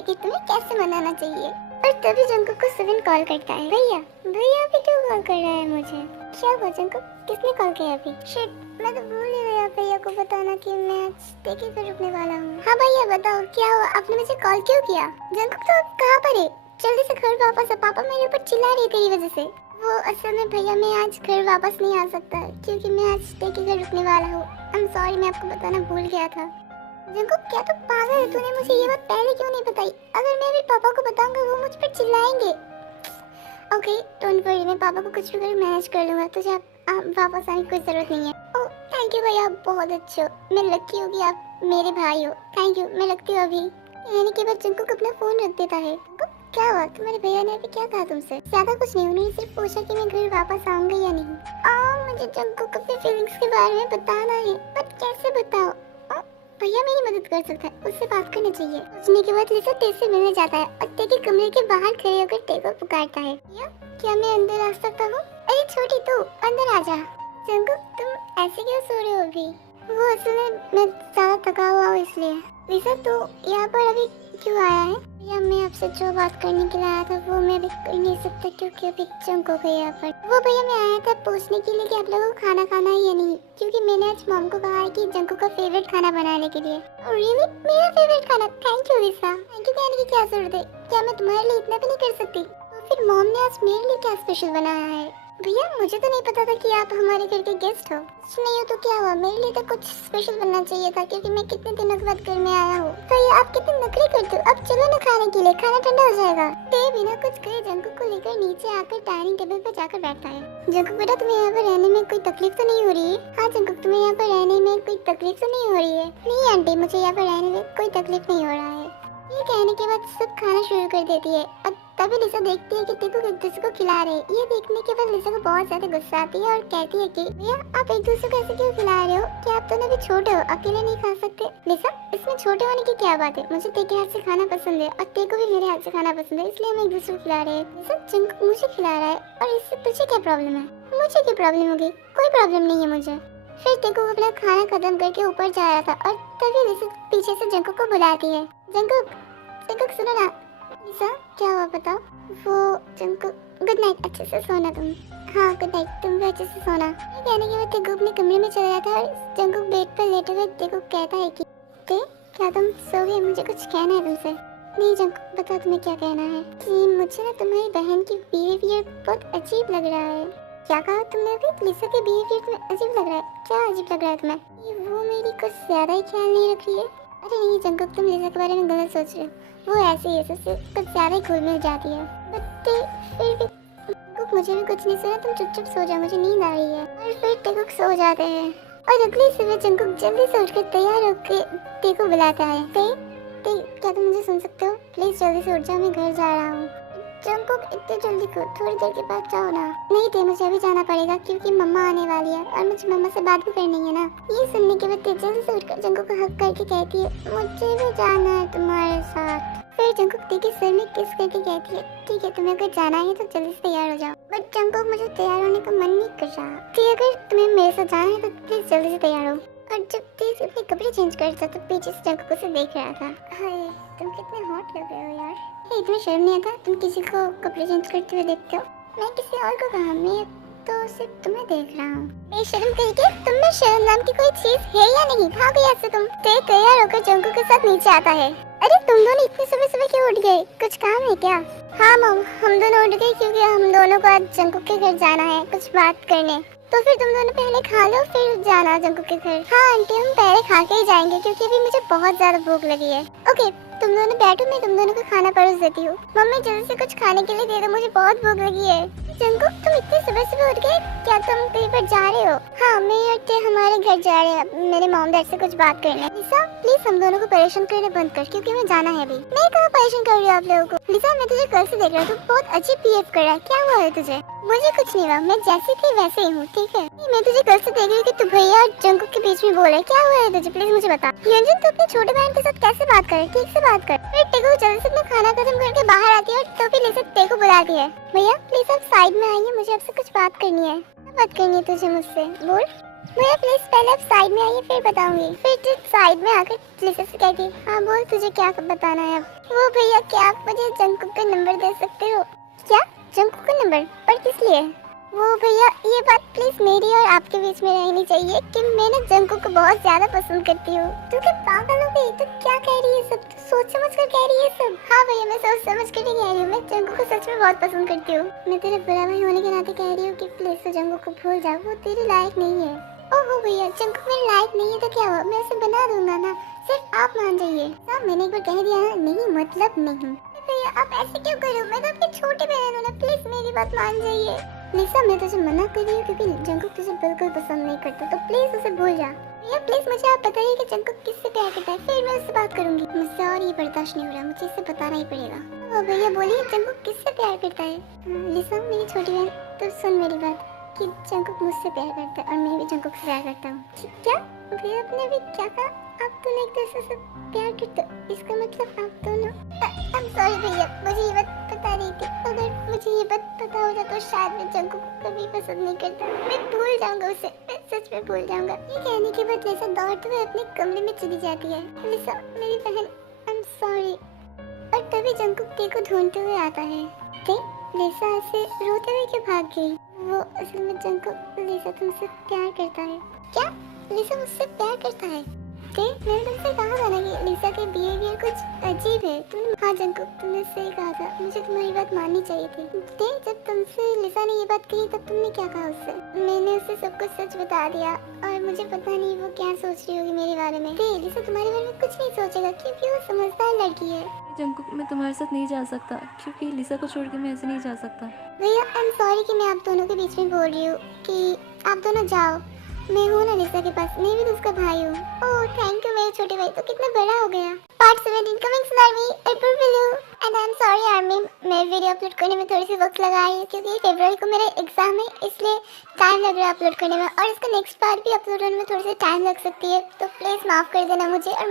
है कि तुम्हें कैसे मनाना चाहिए। और तभी जंकुक को सुविन कॉल करता है। भैया भैया अभी क्यों कॉल कर रहा है मुझे? क्या हुआ जंकुक, किसने कॉल किया अभी? शिट, मैं तो भूल ही गया भैया को बताना कि मैं आज टेकी पे रुकने वाला हूँ। हाँ भैया बताओ क्या हुआ, आपने मुझे कॉल क्यों किया? जंकुक तो अब कहाँ पर है? जल्दी से घर वापस आ, पापा मेरे ऊपर चिल्ला रही तेरी वजह से। वो असल में भैया मैं आज घर वापस नहीं आ सकता क्योंकि मैं आज टेकी पे रुकने वाला हूँ। आई एम सॉरी, मैं आपको बताना भूल गया था। जंकुक क्या तू पागल है? तूने मुझे ये बात पहले क्यों नहीं बताई? अगर मैं भी पापा को बताऊंगा वो मुझ पर चिल्लाएंगे। ओके डोंट वरी, मैं पापा को कुछ भी कर मैनेज कर लूंगा। तुझे वापस आने की कोई जरूरत नहीं है। ओह थैंक यू भैया, आप बहुत अच्छे हो। मैं लकी हूँ कि आप मेरे भाई हो। थैंक यू, मैं रखती हूँ अभी। कहने के बाद जंकुक अपना फोन रख देता है। क्या हुआ, तुम्हारे भैया ने अभी क्या कहा तुमसे? ज्यादा कुछ नहीं, उन्होंने सिर्फ पूछा कि मैं घर वापस आऊंगा या नहीं। मुझे जंकुक अपने फीलिंग्स के बारे में बताना है, बट कैसे बताओ? भैया मेरी मदद कर सकता है, उससे बात करनी चाहिए। सोचने के बाद लिसा तेज से मिलने जाता है और तेरे कमरे के बाहर खड़े होकर तेरे को पुकारता है। क्या मैं अंदर आ सकता हूँ? अरे छोटी तू अंदर आ जा। जंकुक तुम ऐसे क्यों सो रहे हो अभी? वो असल में मैं ज्यादा थका हुआ हूँ इसलिए। लिसा तू यहाँ पर अभी क्यों आया है? भैया मैं आपसे जो बात करने के लिए आया था वो मैं अभी कर नहीं सकता क्योंकि अभी जंकुक है यहाँ पर। वो भैया मैं आया था पूछने के लिए कि आप लोगों को खाना खाना है या नहीं, क्योंकि मैंने आज मॉम को कहा है कि जंकुक का फेवरेट खाना बनाने के लिए। रियली मेरा फेवरेट खाना? Thank you Lisa. Thank you कहने की क्या जरूरत है? क्या मैं तुम्हारे लिए इतना भी नहीं कर सकती? तो फिर मॉम ने आज मेरे लिए क्या स्पेशल बनाया है? भैया मुझे तो नहीं पता था कि आप हमारे घर के गेस्ट हो। कुछ नहीं हो तो क्या हुआ, मेरे लिए तो कुछ स्पेशल बनना चाहिए था क्योंकि मैं कितने दिनों के बाद घर में आया हूँ। तो ये आप कितने नखरे करते हो? अब चलो ना खाने के लिए, खाना ठंडा हो जाएगा। ते बिना कुछ कहे जंकुक को लेकर नीचे आकर डाइनिंग टेबल पर जाकर बैठता है। जंकुक बेटा तुम्हें यहाँ पर रहने में कोई तकलीफ तो नहीं हो रही है? हाँ जंकुक तुम्हें यहाँ पर रहने में कोई तकलीफ तो नहीं हो रही है? नहीं आंटी मुझे यहाँ पर रहने में कोई तकलीफ नहीं हो रहा है। ये कहने के बाद सब खाना शुरू कर देती है और तभी लिसा देखती है कि टेको एक दूसरे को खिला रहे हैं। ये देखने के बाद लिसा को बहुत ज्यादा गुस्सा आती है और कहती है कि भैया आप एक दूसरे को ऐसे क्यों खिला रहे हो? क्या आप दोनों भी छोटे हो, अकेले नहीं खा सकते? लिसा इसमें छोटे होने की क्या बात है? मुझे तेरे हाथ से खाना पसंद है और तेको भी मेरे हाथ से खाना पसंद है, इसलिए हम एक दूसरे को खिला रहे हैं। लिसा जंकुक मुझे खिला रहा है और इससे तुझे क्या प्रॉब्लम है? मुझे क्या प्रॉब्लम होगी? कोई प्रॉब्लम नहीं है मुझे। फिर टेको अपना खाना खत्म करके ऊपर जा रहा था और तभी लिसा पीछे से जंकुक को बुलाती है। जंकुक जंकुक सुनो ना। लिसा क्या हुआ बताओ? वो जंकुक गुड नाइट, अच्छे से सोना तुम। हाँ गुड नाइट, तुम भी अच्छे से सोना। ये कहने के बाद टेको अपने कमरे में चला जाता है और जंकुक बेड पर लेटे हुए टेको कहता है कि क्या तुम सो गए? मुझे कुछ कहना है तुमसे। नहीं जंकुक बता तुम्हें क्या कहना है? कि मुझे ना तुम्हारी बहन की बिहेवियर बहुत अजीब लग रहा है। क्या कहा तुमने अभी? लिसा के बिहेवियर तुम्हें अजीब लग रहा है? क्या अजीब लग रहा है तुम्हें? वो मेरी कुछ ज्यादा ही ख्याल नहीं रख रही है। अरे नहीं जंकुक तुम लिसा के बारे में गलत सोच रहे हो, वो ऐसे ही सबसे कुछ ज्यादा ही घुल मिल जाती है। बट फिर भी जंकुक मुझे भी कुछ नहीं सुना, तुम चुपचाप सो जाओ, मुझे नींद आ रही है। और फिर टेकुक सो जाते हैं और अगली सुबह जंकुक जल्दी से उठकर तैयार होकर टेको बुलाता है। ते क्या तुम मुझे सुन सकते हो? प्लीज जल्दी से उठ जाओ, मैं घर जा रहा हूँ। जंकुक इतने जल्दी को थोड़ी देर के बाद जाओ ना। नहीं थे मुझे अभी जाना पड़ेगा क्योंकि मम्मा आने वाली है और मुझे मम्मा से बात भी करनी है ना। ये सुनने के बाद जल्दी से उठकर जंकुक को हक करके कहती है मुझे भी जाना है तुम्हारे साथ। फिर जंकुक टी के सर में किस करके कहती है ठीक है तुम्हें अगर जाना है तो जल्दी से तैयार हो जाओ। बट जंकुक मुझे तैयार होने का मन नहीं कर रहा। ठीक अगर तुम्हें मेरे साथ जाना है तो प्लीज जल्दी से तैयार हो। और जब तेज अपने कपड़े चेंज कर था तो पीछे से जंकुक उसे देख रहा था। हाय तुम कितने हॉट लग रहे हो यार। हे तुम्हें शर्म नहीं आता? तुम किसी को कपड़े चेंज करते हुए देखते हो? मैं किसी और को कहा, मैं तो सिर्फ तुम्हें देख रहा हूँ। बेशर्म करके तुम में शर्म नाम की कोई चीज है या नहीं? भागो यहाँ से तुम। तैयार होकर जंकुक के साथ नीचे आता है। अरे तुम दोनों इतनी सुबह सुबह क्यों उठ गए? कुछ काम है क्या? हाँ मॉम हम दोनों उठ गए क्योंकि हम दोनों को आज जंकुक के घर जाना है कुछ बात करने। तो फिर तुम दोनों पहले खा लो फिर जाना जंकुक के घर। हाँ आंटी हम पहले खा के ही जाएंगे क्योंकि अभी मुझे बहुत ज्यादा भूख लगी है। ओके तुम दोनों बैठो, मैं तुम दोनों को खाना परोस देती हूँ। मम्मी जल्दी से कुछ खाने के लिए दे दो, मुझे बहुत भूख लगी है। जंकुक तुम इतनी सुबह सुबह उठ गए, क्या तुम कहीं पर जा रहे हो? हाँ मैं और ते हमारे घर जा रहे हैं मेरे मॉम डैड से कुछ बात करने। लिसा प्लीज हम दोनों को परेशान करना बंद कर क्योंकि मैं जाना है अभी। मैं कहाँ परेशान कर रही हूँ आप लोगों को? लिसा मैं तुझे कल से देख रहा हूँ, तू बहुत अजीब बिहेव कर रहा है, क्या हुआ है तुझे? मुझे कुछ नहीं हुआ, मैं जैसी थी वैसे ही हूँ ठीक है। मैं तुझे कल से देख रही हूँ कि तू भैया और जंकुक के बीच में बोल रहा है, क्या हुआ है तुझे? प्लीज मुझे बता। यंजन तू अपने छोटे बहन के साथ कैसे बात कर? ठीक से बात कर। फिर टेको जल्दी से अपना खाना खत्म करके बाहर आती है और तो फिर लिसा टेको बुलाती है। भैया प्लीज आप साइड में आइए, मुझे आपसे कुछ बात करनी है। क्या बात करनी है तुझे मुझसे? बोल। भैया प्लीज पहले आप साइड में आइए फिर बताऊंगी। फिर ठीक साइड में आकर लिसा से कहती, हाँ बोल तुझे क्या बताना है अब। वो भैया क्या आप मुझे जंकुक का नंबर दे सकते हो? क्या जंकुक का नंबर? पर किस लिए? वो भैया ये बात प्लीज मेरी और आपके बीच में रहनी चाहिए कि मैं ना जंकुक को बहुत ज्यादा पसंद करती हूँ। तू क्या पागल हो गई? तू क्या कह रही है सब? तू सोच समझ कर कह रही है सब? हाँ भैया मैं सोच समझ कर ही कह रही हूँ। मैं जंकुक को सच में बहुत पसंद करती हूँ। मैं तेरे बड़ा भाई होने के नाते कह रही हूँ कि प्लीज तो जंकुक को भूल जा, वो तेरे लायक नहीं है। ओहो भैया जंकुक मेरे लायक नहीं है तो क्या हुआ, मैं उसे बना दूंगा ना, सिर्फ आप मान जाइए। हाँ मैंने एक बार कह दिया ना, नहीं मतलब नहीं। भैया आप ऐसे क्यों कर रहे हो? मैं तो आपकी छोटी बहन हूँ ना, प्लीज मेरी बात मान जाइए। लिसा मैं तुझे मना कर रही हूँ क्योंकि जंकुक तुझे बिल्कुल पसंद नहीं करता, तो प्लीज उसे भूल जा। भैया प्लीज मुझे आप बताइए कि जंकुक किससे प्यार करता है, फिर मैं उससे बात करूंगी। मुझसे और ये बर्दाश्त नहीं हो रहा, मुझे इसे बताना ही पड़ेगा। ओ भैया बोलिए जंकुक किससे प्यार करता है? लिसा मेरी छोटी बहन तो सुन मेरी बात कि जंकुक मुझसे प्यार करता है और मैं भी जंकुक से प्यार करता हूँ। क्या भैया आपने अभी क्या कहा? आप दोनों एक दूसरे से प्यार करते हो, इसका मतलब आप दोनों। I'm sorry भैया, मुझे ये बात पता नहीं थी। अगर मुझे ये बात पता होता तो शायद मैं जंकुक को कभी पसंद नहीं करता। मैं भूल जाऊंगा उसे, मैं सच में भूल जाऊंगा। ये कहने के बाद लिसा दौड़ते हुए अपने कमरे में चली जाती है। लिसा मेरी बहन, I'm sorry। और तभी जंकुक टे को ढूंढते हुए आता है। टे, लिसा ऐसे रोते हुए क्यों भाग गई? वो असल में जंकुक, लिसा तुमसे प्यार करता है। क्या? लिसा मुझसे प्यार करता है? मैंने तुमसे कहा था ना कि लिसा के बिहेवियर कुछ अजीब है। तुम हाँ जंकुक तुमने सही कहा था, मुझे तुम्हारी बात माननी चाहिए थी। जब तुमसे लिसा ने ये बात कही तब तुमने क्या कहा उससे? मैंने उससे सब कुछ सच बता दिया और मुझे पता नहीं वो क्या सोच रही होगी मेरे बारे में। लिसा तुम्हारे बारे में कुछ नहीं सोचेगा क्योंकि वो समझदार लड़की है। जंकुक मैं तुम्हारे साथ नहीं जा सकता क्योंकि लिसा को छोड़ के मैं ऐसे नहीं जा सकता। भैया आई एम सॉरी कि मैं आप दोनों के बीच में बोल रही हूँ कि आप दोनों जाओ। मैं हूँ ना लिसा के पास, मैं भी तो उसका भाई हूँ। ओह थैंक यू मेरे छोटे भाई, तो कितना बड़ा हो गया। Part 17 coming soon army April below. And I am sorry army, मैं वीडियो अपलोड करने में थोड़ी सी वक्त लगा रही हूँ क्योंकि फरवरी को मेरा एग्जाम है, इसलिए टाइम लग रहा है अपलोड करने में और इसका नेक्स्ट पार्ट भी अपलोड होने में थोड़ी सी टाइम लग सकती है, तो प्लीज़ माफ़ कर देना मुझे। और